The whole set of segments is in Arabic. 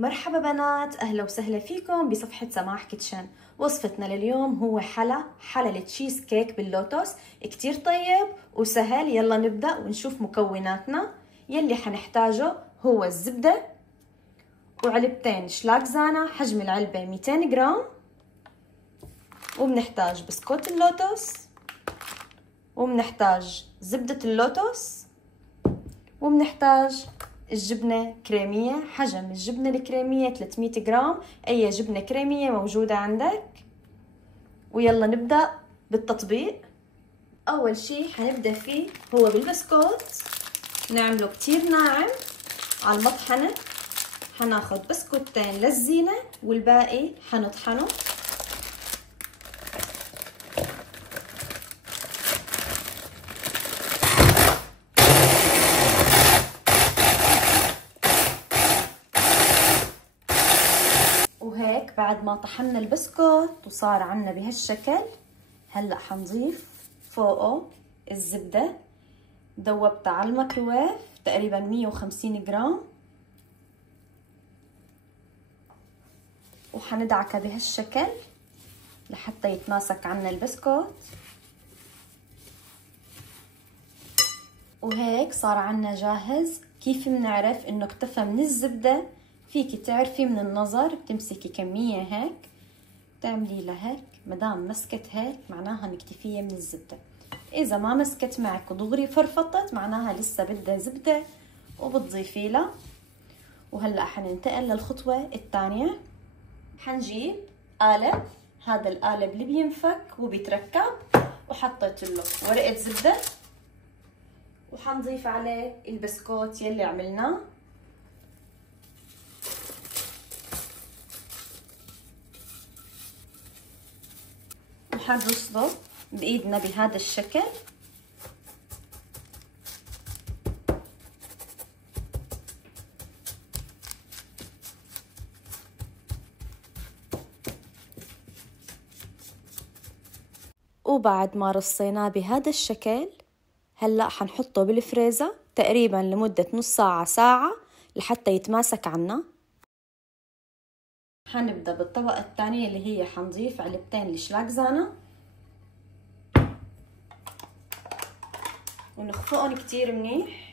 مرحبا بنات، أهلا وسهلا فيكم بصفحة سماح كيتشن. وصفتنا لليوم هو حلا التشيز كيك باللوتس، كتير طيب وسهل. يلا نبدأ ونشوف مكوناتنا. يلي حنحتاجه هو الزبدة وعلبتين شلاكزانا، حجم العلبة 200 جرام، وبنحتاج بسكوت اللوتس، وبنحتاج زبدة اللوتس، وبنحتاج الجبنة كريمية. حجم الجبنة الكريمية 300 جرام، أي جبنة كريمية موجودة عندك. ويلا نبدأ بالتطبيق. أول شي حنبدأ فيه هو بالبسكوت، نعمله كتير ناعم على المطحنة. حناخد بسكوتين للزينة والباقي حنطحنه. وهيك بعد ما طحنا البسكوت وصار عنا بهالشكل، هلأ حنضيف فوقه الزبدة. دوبتها على الميكروويف تقريبا 150 جرام، وحندعكها بهالشكل لحتى يتماسك عنا البسكوت. وهيك صار عنا جاهز. كيف بنعرف انه اكتفى من الزبدة؟ فيكي تعرفي من النظر. بتمسكي كمية هيك تعملي لها هيك، مدام مسكت هيك معناها مكتفية من الزبدة. اذا ما مسكت معك ودغري فرفطت معناها لسه بدها زبدة وبتضيفي لها. وهلا حننتقل للخطوة الثانية. حنجيب قالب، هذا القالب اللي بينفك وبيتركب، وحطيت له ورقة زبدة، وحنضيف عليه البسكوت يلي عملناه. وحنرصده بايدنا بهذا الشكل. وبعد ما رصيناه بهذا الشكل، هلأ حنحطه بالفريزر تقريبا لمدة نص ساعة ساعة لحتى يتماسك عنا. حنبدأ بالطبقة الثانية اللي هي حنضيف علبتين الشلاكزانا ونخفقهم كتير منيح.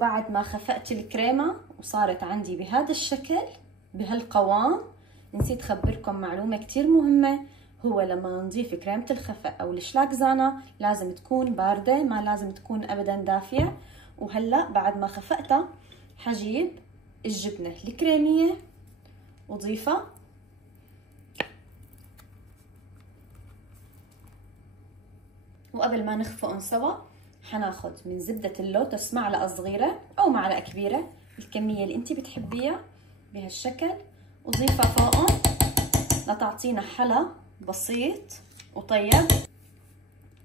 بعد ما خفقت الكريمة وصارت عندي بهذا الشكل بهالقوام، نسيت خبركم معلومة كتير مهمة. هو لما نضيف كريمة الخفق او الشلاكزانا لازم تكون باردة، ما لازم تكون ابدا دافية. وهلأ بعد ما خفقتها حجيب الجبنة الكريمية وضيفها، وقبل ما نخفقهم سوا حناخد من زبدة اللوتس معلقة صغيرة او معلقة كبيرة، الكمية اللي انتي بتحبيها، بهالشكل، وضيفها فوقهم لتعطينا حلا بسيط وطيب.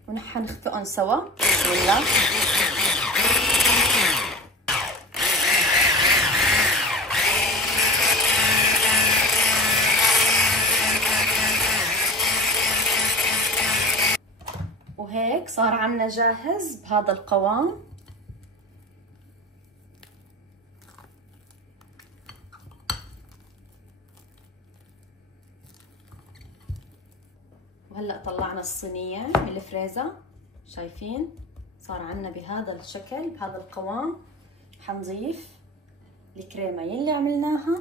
ونحن نخفقهم سوا. بسم الله. وهيك صار عنا جاهز بهذا القوام. وهلأ طلعنا الصينية من الفريزر، شايفين صار عنا بهذا الشكل بهذا القوام. حنضيف الكريمة يلي عملناها،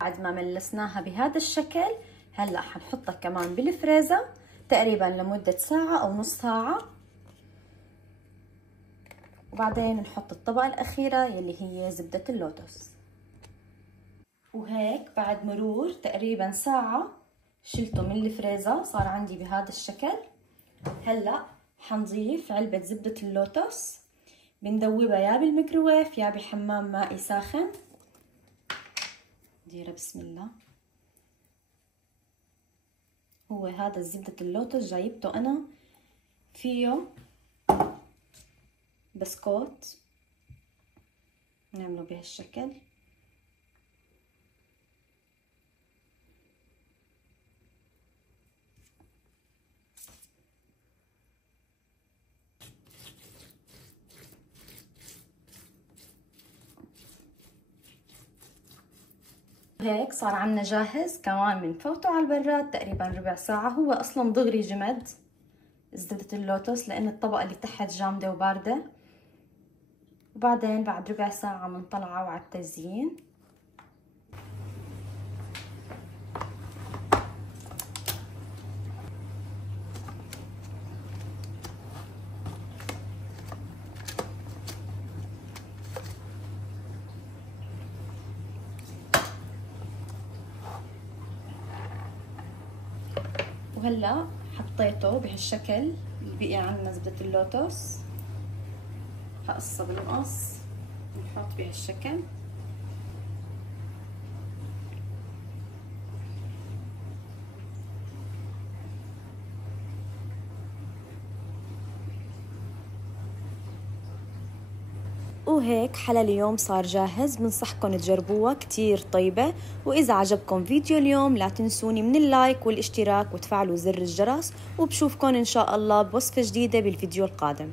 بعد ما ملسناها بهذا الشكل. هلا حنحطها كمان بالفريزر تقريبا لمدة ساعة او نص ساعة، وبعدين نحط الطبقة الأخيرة يلي هي زبدة اللوتس. وهيك بعد مرور تقريبا ساعة شلته من الفريزر، صار عندي بهذا الشكل. هلا حنضيف علبة زبدة اللوتس بندوبها يا بالميكروويف يا بحمام مائي ساخن. ديرها بسم الله. هو هذا زبدة اللوتس جايبته أنا، فيه بسكوت نعمله بهالشكل. هيك صار عنا جاهز. كمان بنفوته على البراد تقريبا ربع ساعة. هو اصلا دغري جمد زبدة اللوتس لان الطبقة اللي تحت جامدة وباردة. وبعدين بعد ربع ساعة بنطلعه على التزيين. وهلا حطيته بهالشكل اللي بقي عنا زبدة اللوتس. هقصها بالمقص ونحط بهالشكل. وهيك حلا اليوم صار جاهز. بنصحكم تجربوها كتير طيبة. وإذا عجبكم فيديو اليوم لا تنسوني من اللايك والاشتراك وتفعلوا زر الجرس. وبشوفكم إن شاء الله بوصفة جديدة بالفيديو القادم.